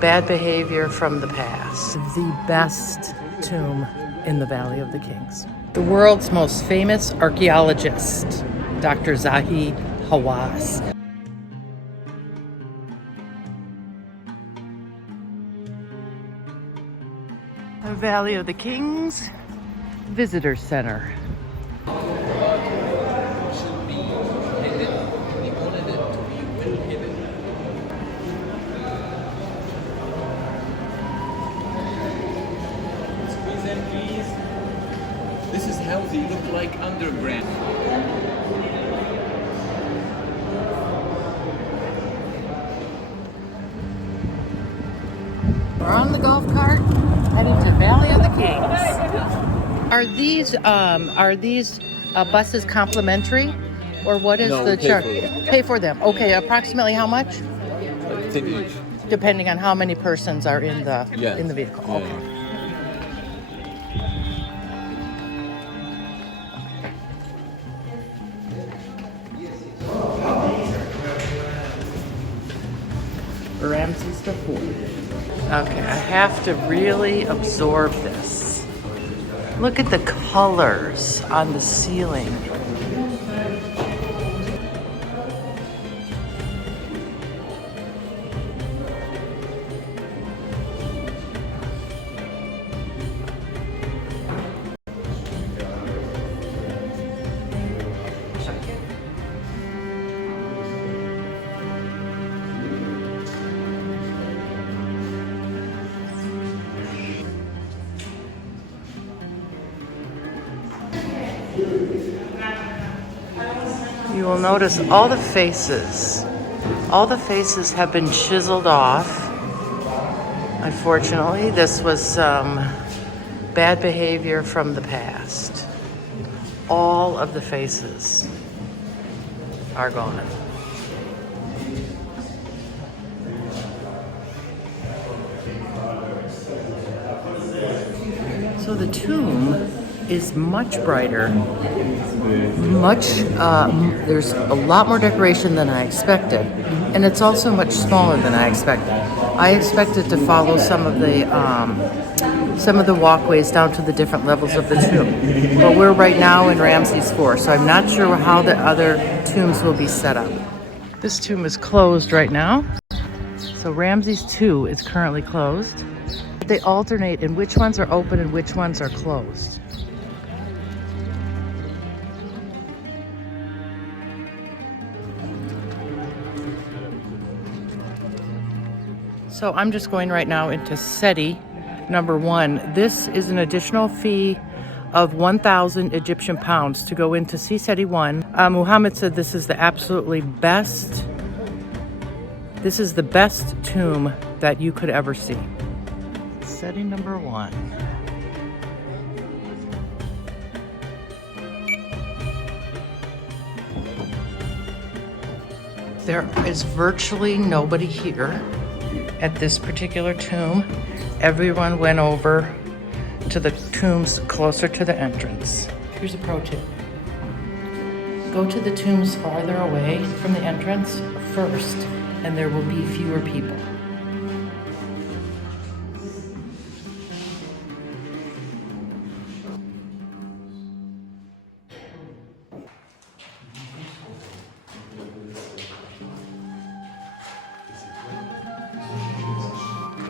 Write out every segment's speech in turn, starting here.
bad behavior from the past. The best tomb in the Valley of the Kings. The world's most famous archaeologist, Dr. Zahi Hawass. The Valley of the Kings Visitor Center. This is how they look like underground. We're on the golf cart heading to Valley of the Kings. Are these buses complimentary, or what is the charge? Pay for them. Okay, approximately how much? Like 10 each. Depending on how many persons are in the vehicle. Yeah. Okay. Rameses the Fourth. Okay, I have to really absorb this. Look at the colors on the ceiling. You will notice all the faces. All the faces have been chiseled off. Unfortunately, this was bad behavior from the past. All of the faces are gone. So the tomb is much brighter, there's a lot more decoration than I expected, and it's also much smaller than I expected. I expected to follow some of the walkways down to the different levels of the tomb, but we're right now in Ramses IV, so I'm not sure how the other tombs will be set up. This tomb is closed right now, so Ramses II is currently closed. They alternate in which ones are open and which ones are closed. So I'm just going right now into Seti number 1. This is an additional fee of 1,000 Egyptian pounds to go in to see Seti 1. Muhammad said this is the absolutely best. This is the best tomb that you could ever see. Seti number 1. There is virtually nobody here at this particular tomb. Everyone went over to the tombs closer to the entrance. Here's a pro tip. Go to the tombs farther away from the entrance first, and there will be fewer people.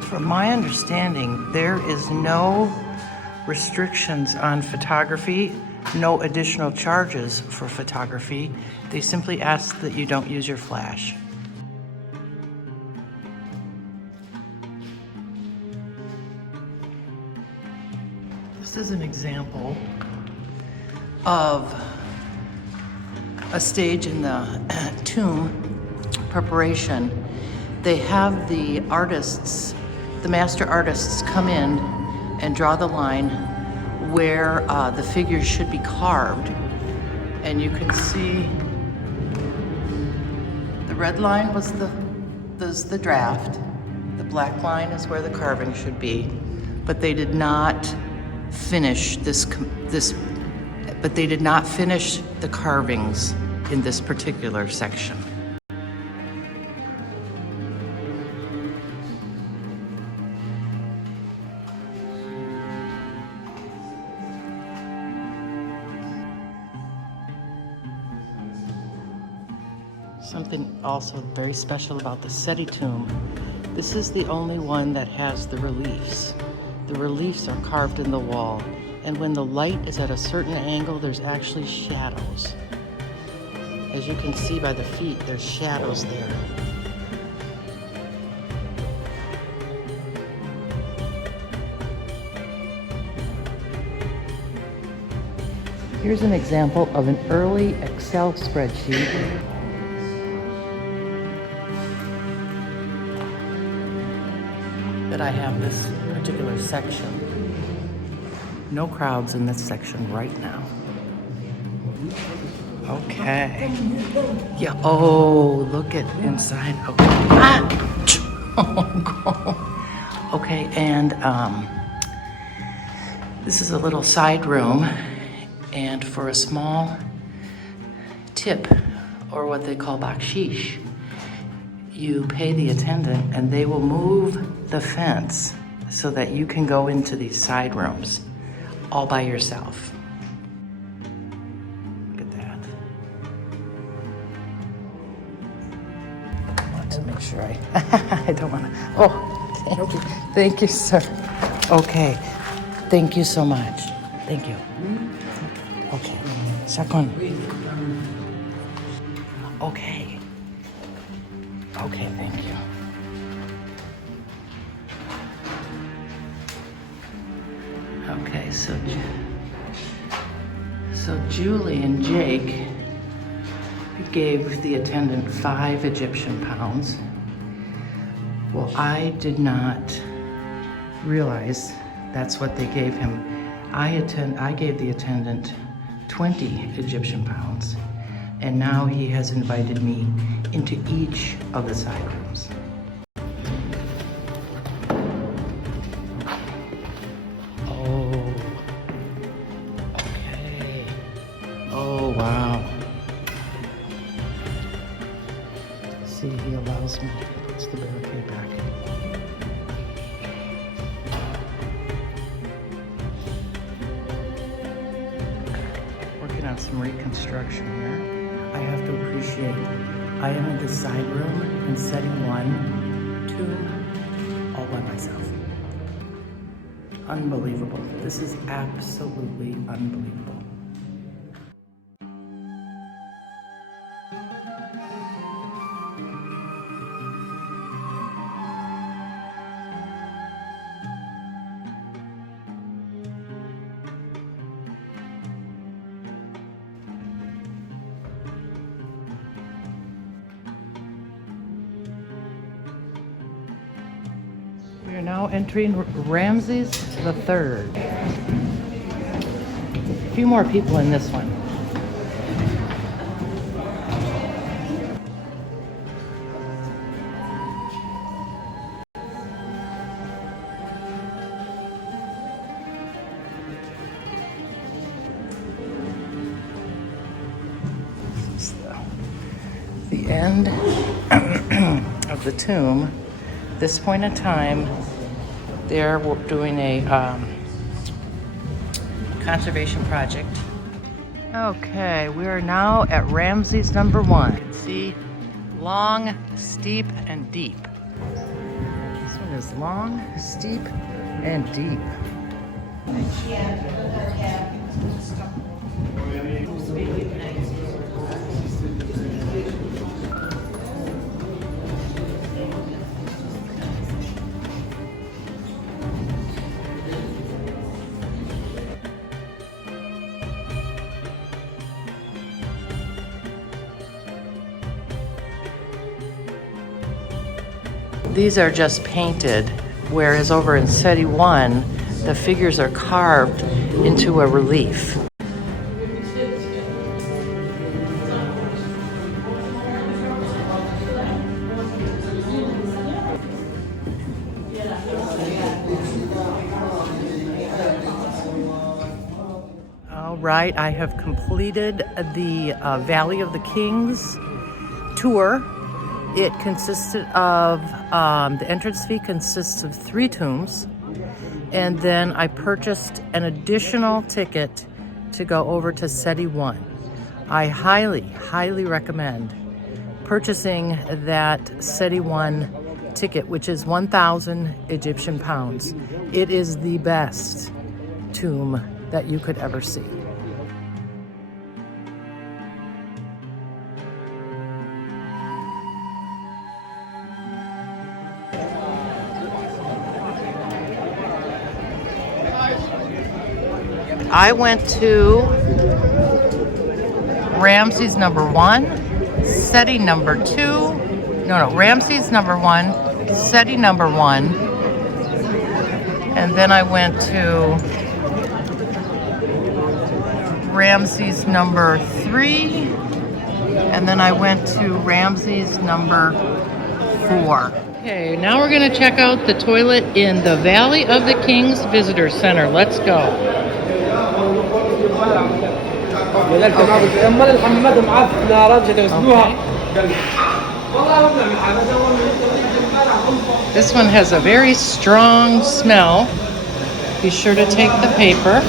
From my understanding, there is no restrictions on photography, no additional charges for photography. They simply ask that you don't use your flash. This is an example of a stage in the tomb preparation. They have the artists, the master artists, come in and draw the line where the figures should be carved. And you can see the red line was the draft. The black line is where the carving should be. But they did not finish but they did not finish the carvings in this particular section. Something also very special about the Seti tomb. This is the only one that has the reliefs. The reliefs are carved in the wall, and when the light is at a certain angle, there's actually shadows. As you can see by the feet, there's shadows there. Here's an example of an early Excel spreadsheet. That I have this particular section. No crowds in this section right now. Okay. Yeah. Oh, look at inside. Okay. Ah! Okay, and this is a little side room, and for a small tip, or what they call bakshish, you pay the attendant and they will move the fence so that you can go into these side rooms all by yourself. Look at that. I want to make sure I don't want to. Oh, thank you. Thank you, sir. Okay. Thank you so much. Thank you. Okay. Second. Okay. Okay, thank you. Okay, so Julie and Jake gave the attendant 5 Egyptian pounds. Well, I did not realize that's what they gave him. I gave the attendant 20 Egyptian pounds, and now he has invited me into each of the side rooms. Oh, okay. Oh, wow. See, he allows me, puts the barricade back. Working on some reconstruction here. I have to appreciate, I am in the side room in setting 1, 2, all by myself. Unbelievable. This is absolutely unbelievable. We are now entering Rameses III. A few more people in this one. This is the end of the tomb. This point in time, they're doing a conservation project. Okay, we are now at Rameses number 1. You can see long, steep, and deep. This one is long, steep, and deep. These are just painted, whereas over in Seti 1, the figures are carved into a relief. All right, I have completed the Valley of the Kings tour. It consisted of, the entrance fee consists of 3 tombs, and then I purchased an additional ticket to go over to Seti 1. I highly, highly recommend purchasing that Seti 1 ticket, which is 1,000 Egyptian pounds. It is the best tomb that you could ever see. I went to Ramses number 1, Seti number 2, Ramses number 1, Seti number 1, and then I went to Ramses number 3, and then I went to Ramses number 4. Okay, now we're gonna check out the toilet in the Valley of the Kings Visitor Center. Let's go. This one has a very strong smell. Be sure to take the paper.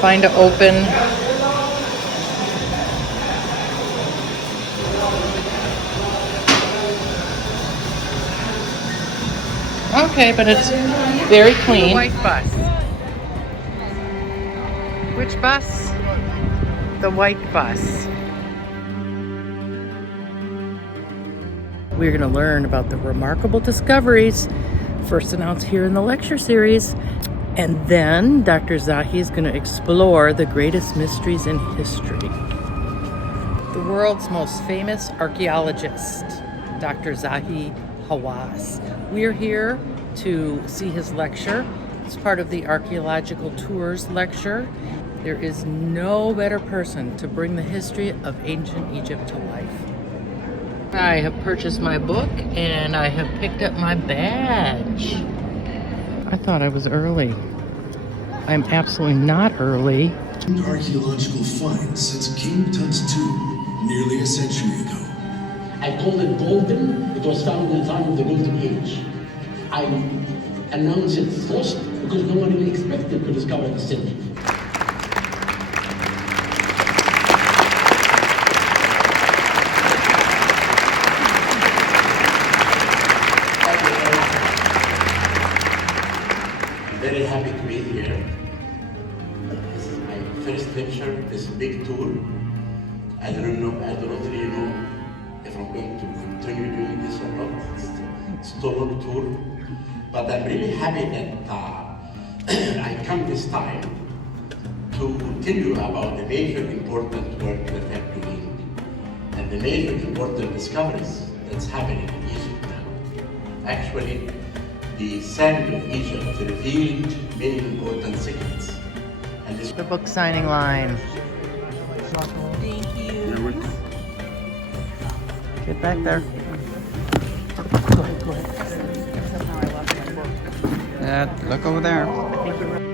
Find an open. Okay, but it's very clean. White bus. Which bus? The white bus. We're going to learn about the remarkable discoveries first announced here in the lecture series. And then Dr. Zahi is going to explore the greatest mysteries in history. The world's most famous archaeologist, Dr. Zahi Hawass. We're here to see his lecture. It's part of the Archaeological Tours lecture. There is no better person to bring the history of ancient Egypt to life. I have purchased my book and I have picked up my badge. I thought I was early. I'm absolutely not early. Archaeological find since King Tut's tomb nearly a century ago. I called it golden. It was found in the time of the Golden Age. I announced it first because no one even expected to discover the city. I'm very happy to be here. This is my first lecture, this big tour. I do not really know if I'm going to continue doing this or not. It's a long tour, but I'm really happy that I come this time to tell you about the major important work that I'm doing and the major important discoveries that's happening in Egypt now. Actually, the sand of Egypt revealed many important secrets. And this The book signing line. Thank you. You're welcome. Get back there. Look over there.